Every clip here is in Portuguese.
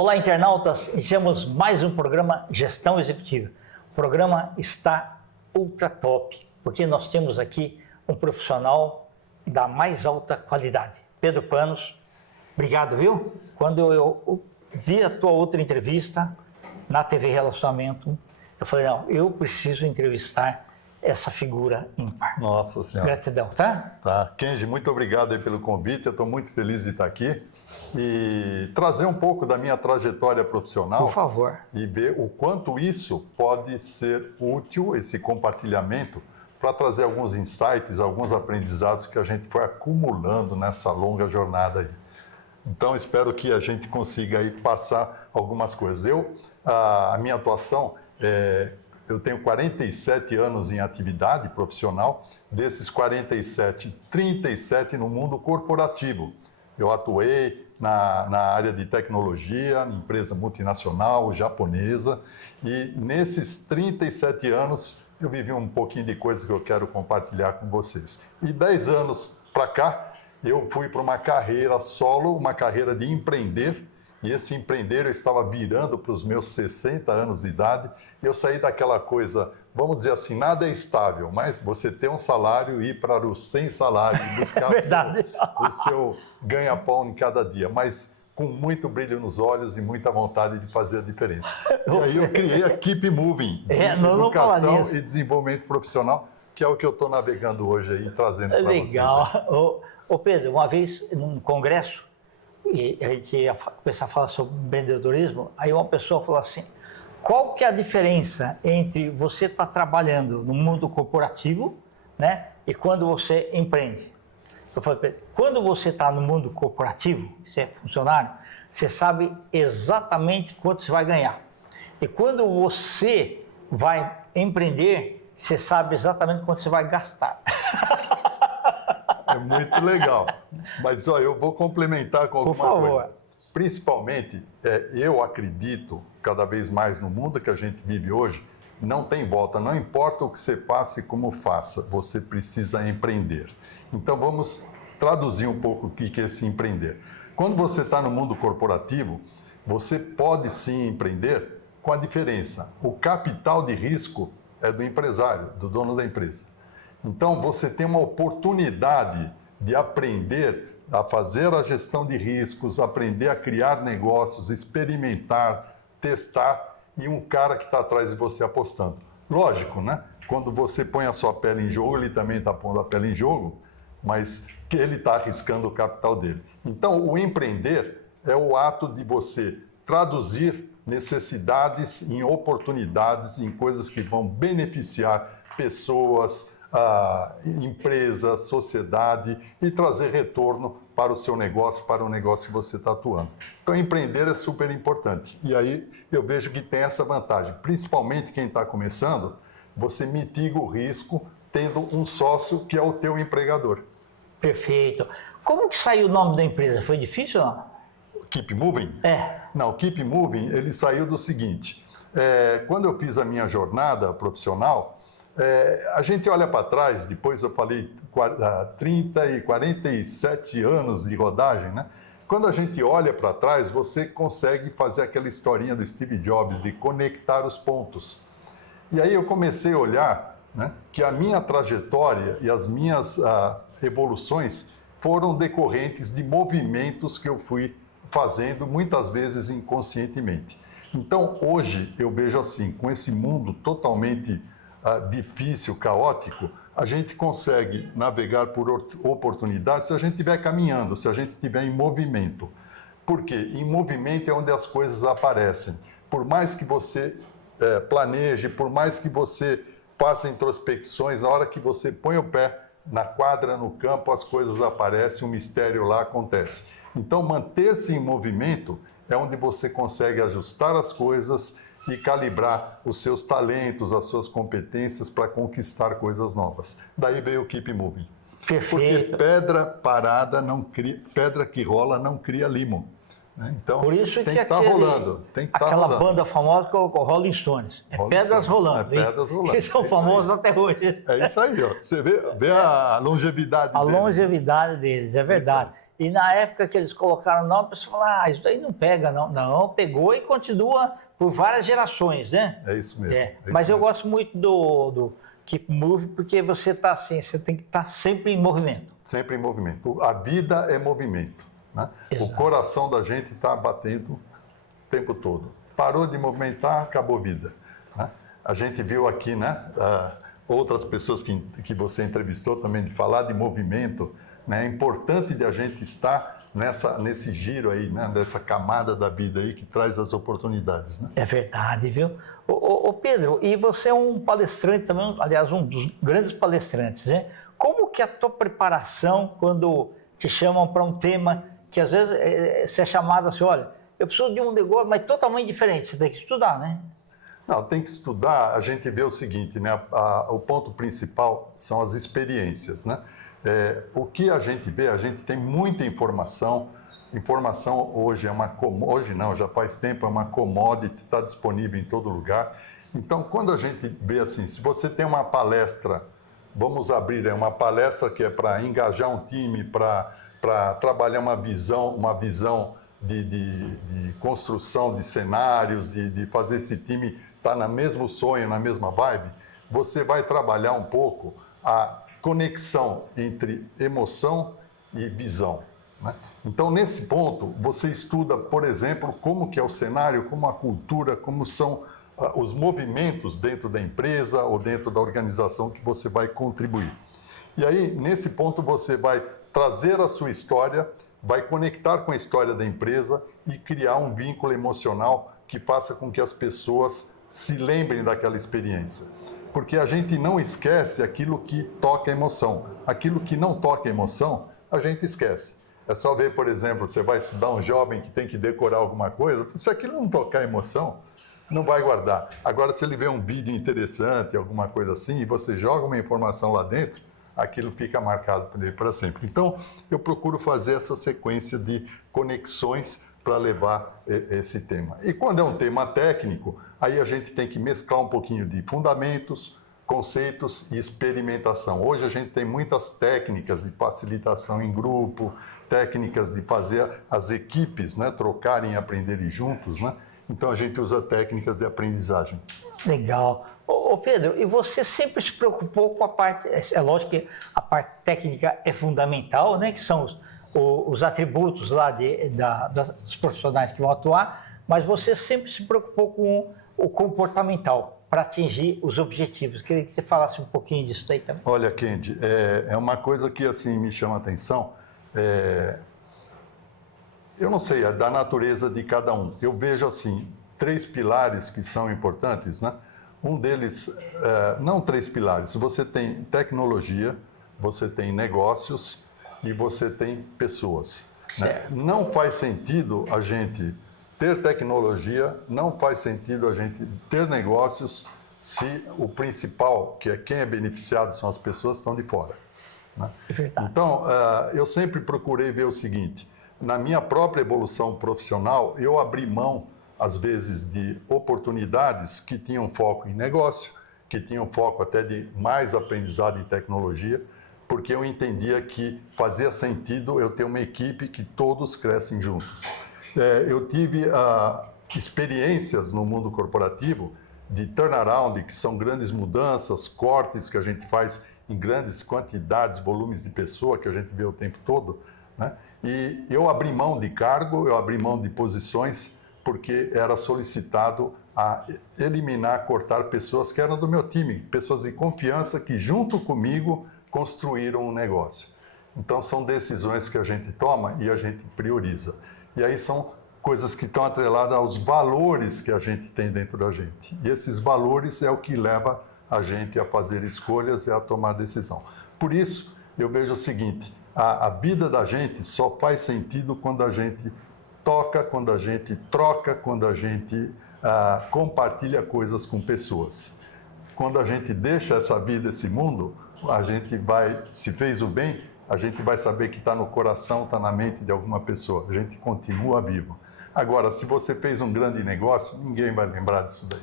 Olá, internautas. Iniciamos mais um programa Gestão Executiva. O programa está ultra top, porque nós temos aqui um profissional da mais alta qualidade. Pedro Panos, obrigado, viu? Quando eu vi a tua outra entrevista na TV Relacionamento, eu falei, não, eu preciso entrevistar essa figura ímpar. Nossa Senhora. Gratidão, tá? Tá. Kenji, muito obrigado aí pelo convite. Eu estou muito feliz de estar aqui e trazer um pouco da minha trajetória profissional. Por favor. E ver o quanto isso pode ser útil, esse compartilhamento, para trazer alguns insights, alguns aprendizados que a gente foi acumulando nessa longa jornada aí. Então, espero que a gente consiga aí passar algumas coisas. A minha atuação eu tenho 47 anos em atividade profissional, desses 47, 37 no mundo corporativo. Eu atuei na área de tecnologia, empresa multinacional, japonesa, e nesses 37 anos eu vivi um pouquinho de coisas que eu quero compartilhar com vocês. E 10 anos para cá, eu fui para uma carreira solo, uma carreira de empreender, e esse empreender eu estava virando para os meus 60 anos de idade, e eu saí daquela coisa, vamos dizer assim, nada é estável, mas você ter um salário e ir para os 100 salários, buscar o seu ganha-pão em cada dia, mas com muito brilho nos olhos e muita vontade de fazer a diferença. E aí eu criei a Keep Moving, de educação e desenvolvimento profissional, que é o que eu estou navegando hoje aí, trazendo para vocês. Legal. Ô Pedro, uma vez num congresso, e a gente ia começar a falar sobre empreendedorismo, aí uma pessoa falou assim, qual que é a diferença entre você estar trabalhando no mundo corporativo, né, e quando você empreende? Eu falei, quando você está no mundo corporativo, você é funcionário, você sabe exatamente quanto você vai ganhar. E quando você vai empreender, você sabe exatamente quanto você vai gastar. É muito legal. Mas ó, eu vou complementar com alguma coisa. Principalmente, eu acredito, cada vez mais no mundo que a gente vive hoje, não tem volta. Não importa o que você faça e como faça, você precisa empreender. Então vamos traduzir um pouco o que é esse empreender. Quando você está no mundo corporativo, você pode sim empreender com a diferença. O capital de risco é do empresário, do dono da empresa. Então, você tem uma oportunidade de aprender a fazer a gestão de riscos, aprender a criar negócios, experimentar, testar, e um cara que está atrás de você apostando. Lógico, né? Quando você põe a sua pele em jogo, ele também está pondo a pele em jogo, mas que ele está arriscando o capital dele. Então, o empreender é o ato de você traduzir necessidades em oportunidades, em coisas que vão beneficiar pessoas, a empresa, sociedade e trazer retorno para o seu negócio, para o negócio que você está atuando. Então, empreender é super importante. E aí eu vejo que tem essa vantagem, principalmente quem está começando, você mitiga o risco tendo um sócio que é o teu empregador. Perfeito. Como que saiu o nome da empresa? Foi difícil ou não? Keep Moving? Não, Keep Moving, ele saiu do seguinte, quando eu fiz a minha jornada profissional, a gente olha para trás, depois eu falei 30 e 47 anos de rodagem, né? Quando a gente olha para trás, você consegue fazer aquela historinha do Steve Jobs de conectar os pontos. E aí eu comecei a olhar, né, que a minha trajetória e as minhas evoluções foram decorrentes de movimentos que eu fui fazendo, muitas vezes inconscientemente. Então, hoje, eu vejo assim, com esse mundo totalmente difícil, caótico, a gente consegue navegar por oportunidades se a gente estiver caminhando, se a gente estiver em movimento. Por quê? Em movimento é onde as coisas aparecem. Por mais que você planeje, por mais que você faça introspecções, na hora que você põe o pé na quadra, no campo, as coisas aparecem, o mistério lá acontece. Então, manter-se em movimento é onde você consegue ajustar as coisas e calibrar os seus talentos, as suas competências para conquistar coisas novas. Daí veio o Keep Moving. Perfeito. Porque pedra parada não cria, pedra que rola não cria limo. Né? Então, por isso tem que estar rolando. Aquela banda famosa que é o Rolling Stones. Pedras rolando. Pedras rolando. Eles são famosos até hoje. É isso aí, ó. Você vê a longevidade deles. A longevidade deles, é verdade. E na época que eles colocaram o nome, o pessoal falou, isso daí não pega, não. Não, pegou e continua por várias gerações, né? É isso mesmo. Mas eu mesmo. gosto muito do Keep Move, porque você está assim, você tem que estar sempre em movimento. Sempre em movimento. A vida é movimento, né? O coração da gente está batendo o tempo todo. Parou de movimentar, acabou a vida, né? A gente viu aqui, né, outras pessoas que você entrevistou também, de falar de movimento, né? É importante de a gente estar nesse giro aí, né, dessa camada da vida aí que traz as oportunidades, né? É verdade, viu? Ô Pedro, e você é um palestrante também, aliás, um dos grandes palestrantes, né? Como que é a tua preparação quando te chamam para um tema que às vezes você é chamado assim, olha, eu preciso de um negócio, mas totalmente diferente, você tem que estudar, né? Não, tem que estudar, a gente vê o seguinte, né? O ponto principal são as experiências, né? O que a gente vê, a gente tem muita informação. Informação hoje hoje não, já faz tempo, é uma commodity, está disponível em todo lugar. Então, quando a gente vê assim, se você tem uma palestra, vamos abrir uma palestra que é para engajar um time, para trabalhar uma visão de construção de cenários, de fazer esse time estar no mesmo sonho, na mesma vibe, você vai trabalhar um pouco a conexão entre emoção e visão, né? Então, nesse ponto, você estuda, por exemplo, como que é o cenário, como a cultura, como são os movimentos dentro da empresa ou dentro da organização que você vai contribuir. E aí, nesse ponto, você vai trazer a sua história, vai conectar com a história da empresa e criar um vínculo emocional que faça com que as pessoas se lembrem daquela experiência. Porque a gente não esquece aquilo que toca a emoção. Aquilo que não toca a emoção, a gente esquece. É só ver, por exemplo, você vai estudar um jovem que tem que decorar alguma coisa, se aquilo não tocar a emoção, não vai guardar. Agora, se ele vê um vídeo interessante, alguma coisa assim, e você joga uma informação lá dentro, aquilo fica marcado por ele para sempre. Então, eu procuro fazer essa sequência de conexões para levar esse tema. E quando é um tema técnico, aí a gente tem que mesclar um pouquinho de fundamentos, conceitos e experimentação. Hoje a gente tem muitas técnicas de facilitação em grupo, técnicas de fazer as equipes, né, trocarem e aprenderem juntos, né? Então a gente usa técnicas de aprendizagem. Legal. Ô Pedro, e você sempre se preocupou com a parte, é lógico que a parte técnica é fundamental, né, que são os atributos lá dos profissionais que vão atuar, mas você sempre se preocupou com o comportamental para atingir os objetivos. Queria que você falasse um pouquinho disso daí também. Olha, Kendi, é uma coisa que assim me chama a atenção. Eu não sei, é da natureza de cada um. Eu vejo assim 3 pilares que são importantes, né? Um deles, não 3 pilares. Você tem tecnologia, você tem negócios e você tem pessoas, né? Não faz sentido a gente ter tecnologia, não faz sentido a gente ter negócios se o principal, que é quem é beneficiado, são as pessoas que estão de fora, né? Então, eu sempre procurei ver o seguinte, na minha própria evolução profissional, eu abri mão, às vezes, de oportunidades que tinham foco em negócio, que tinham foco até de mais aprendizado em tecnologia, porque eu entendia que fazia sentido eu ter uma equipe que todos crescem juntos. Eu tive experiências no mundo corporativo de turnaround, que são grandes mudanças, cortes que a gente faz em grandes quantidades, volumes de pessoa que a gente vê o tempo todo, né? E eu abri mão de cargo, eu abri mão de posições, porque era solicitado a eliminar, cortar pessoas que eram do meu time, pessoas de confiança que junto comigo construíram um negócio. Então são decisões que a gente toma e a gente prioriza. E aí são coisas que estão atreladas aos valores que a gente tem dentro da gente. E esses valores é o que leva a gente a fazer escolhas e a tomar decisão. Por isso, eu vejo o seguinte, a vida da gente só faz sentido quando a gente toca, quando a gente troca, quando a gente compartilha coisas com pessoas. Quando a gente deixa essa vida, esse mundo, a gente vai, se fez o bem, a gente vai saber que está no coração, está na mente de alguma pessoa. A gente continua vivo. Agora, se você fez um grande negócio, ninguém vai lembrar disso daí.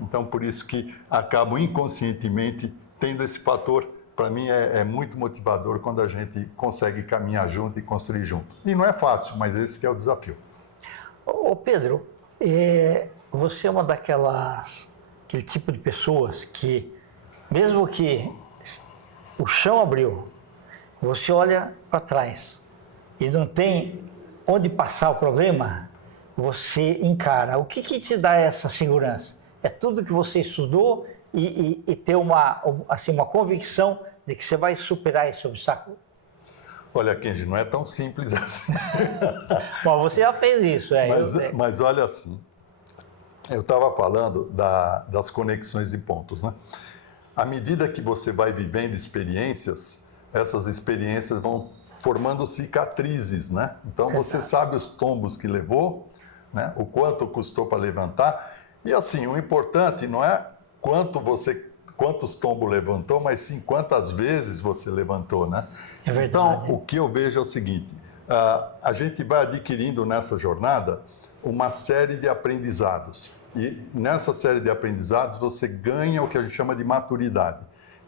Então, por isso que acabo inconscientemente tendo esse fator para mim é muito motivador quando a gente consegue caminhar junto e construir junto. E não é fácil, mas esse que é o desafio. Ô Pedro, você é uma aquele tipo de pessoas que, mesmo que o chão abriu, você olha para trás e não tem onde passar o problema, você encara. O que te dá essa segurança? É tudo que você estudou e ter uma convicção de que você vai superar esse obstáculo? Olha, Kenji, não é tão simples assim. Bom, você já fez isso, Mas olha assim, eu estava falando das conexões de pontos, né? À medida que você vai vivendo experiências, essas experiências vão formando cicatrizes, né? Então você sabe os tombos que levou, né? O quanto custou para levantar. E assim, o importante não é quantos tombos levantou, mas sim quantas vezes você levantou, né? É verdade. Então, o que eu vejo é o seguinte, a gente vai adquirindo nessa jornada uma série de aprendizados. E nessa série de aprendizados você ganha o que a gente chama de maturidade.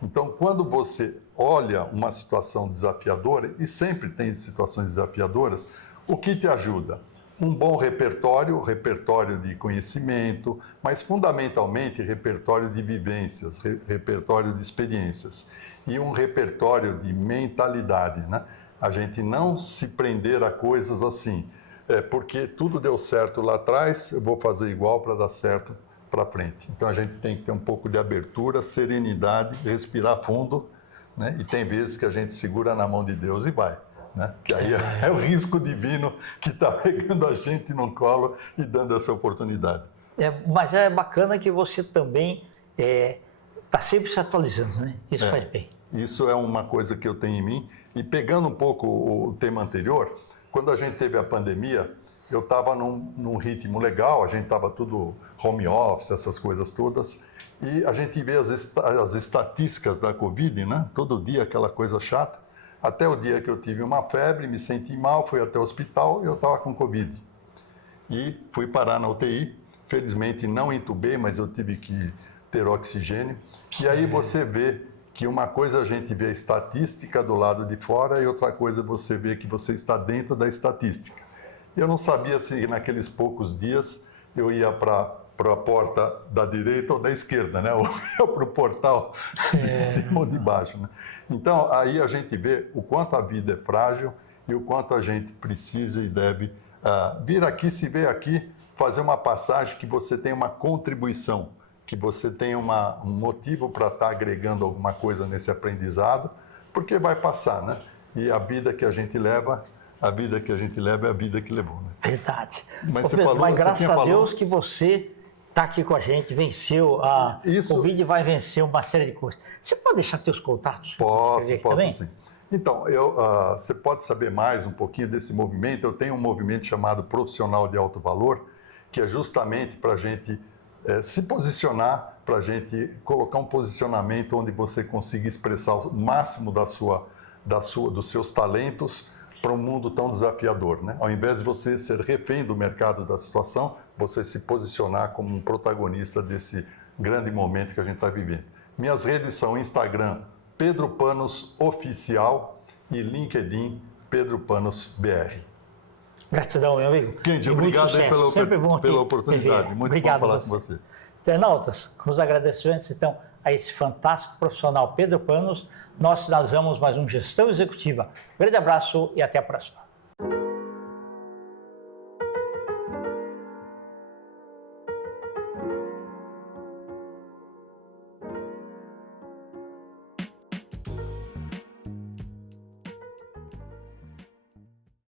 Então, quando você olha uma situação desafiadora, e sempre tem situações desafiadoras, o que te ajuda? Um bom repertório de conhecimento, mas fundamentalmente repertório de vivências, repertório de experiências e um repertório de mentalidade, né? A gente não se prender a coisas assim, porque tudo deu certo lá atrás, eu vou fazer igual para dar certo para frente. Então a gente tem que ter um pouco de abertura, serenidade, respirar fundo, né? E tem vezes que a gente segura na mão de Deus e vai. Né? Que aí é o risco divino que está pegando a gente no colo e dando essa oportunidade. Mas é bacana que você também está sempre se atualizando, né? Isso faz bem. Isso é uma coisa que eu tenho em mim. E pegando um pouco o tema anterior, quando a gente teve a pandemia, eu estava num ritmo legal, a gente estava tudo home office, essas coisas todas, e a gente vê as estatísticas da Covid, né? Todo dia aquela coisa chata. Até o dia que eu tive uma febre, me senti mal, fui até o hospital e eu estava com Covid. E fui parar na UTI. Felizmente não entubei, mas eu tive que ter oxigênio. E aí você vê que uma coisa a gente vê a estatística do lado de fora e outra coisa você vê que você está dentro da estatística. Eu não sabia se naqueles poucos dias eu ia para a porta da direita ou da esquerda, né? Ou para o portal de cima ou de baixo, né? Então, aí a gente vê o quanto a vida é frágil e o quanto a gente precisa e deve vir aqui, se ver aqui, fazer uma passagem que você tenha uma contribuição, que você tenha um motivo para estar agregando alguma coisa nesse aprendizado, porque vai passar, né? E a vida que a gente leva é a vida que levou, né? Verdade. Mas você falou, mas graças a Deus que você está aqui com a gente, venceu a Covid, vai vencer uma série de coisas. Você pode deixar seus contatos? Posso sim. Então, você pode saber mais um pouquinho desse movimento. Eu tenho um movimento chamado Profissional de Alto Valor, que é justamente para a gente se posicionar, para a gente colocar um posicionamento onde você consiga expressar o máximo dos seus talentos para um mundo tão desafiador, né? Ao invés de você ser refém do mercado da situação, você se posicionar como um protagonista desse grande momento que a gente está vivendo. Minhas redes são Instagram, Pedro Panos Oficial e LinkedIn, Pedro Panos BR. Gratidão, meu amigo. Kendi, obrigado aí pela oportunidade. Muito obrigado bom falar com você. Internautas, com os agradecimentos, então, a esse fantástico profissional Pedro Panos, nós finalizamos mais um Gestão Executiva. Grande abraço e até a próxima.